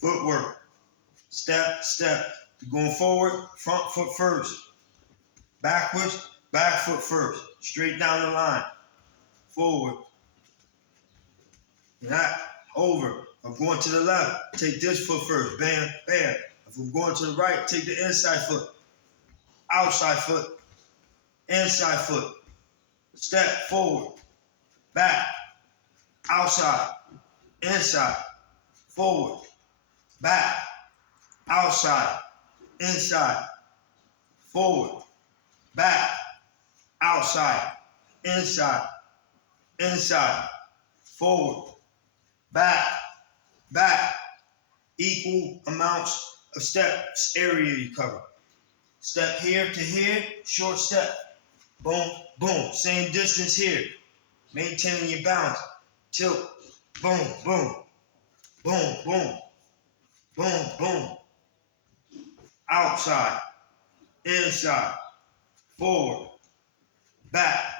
Footwork. Step, step. You're going forward, front foot first. Backwards, back foot first. Straight down the line. Forward. Not over. If I'm going to the left, take this foot first. Bam, bam. If I'm going to the right, take the inside foot. Outside foot. Inside foot. Step forward. Back. Outside. Inside. Forward. Back. Outside. Inside. Forward. Back. Outside. Inside. Inside. Forward. Back. Back. Equal amounts of steps area you cover. Step here to here, short step. Boom, boom. Same distance here. Maintaining your balance. Tilt. Boom, boom. Boom, boom. Boom, boom. Outside. Inside. Forward. Back.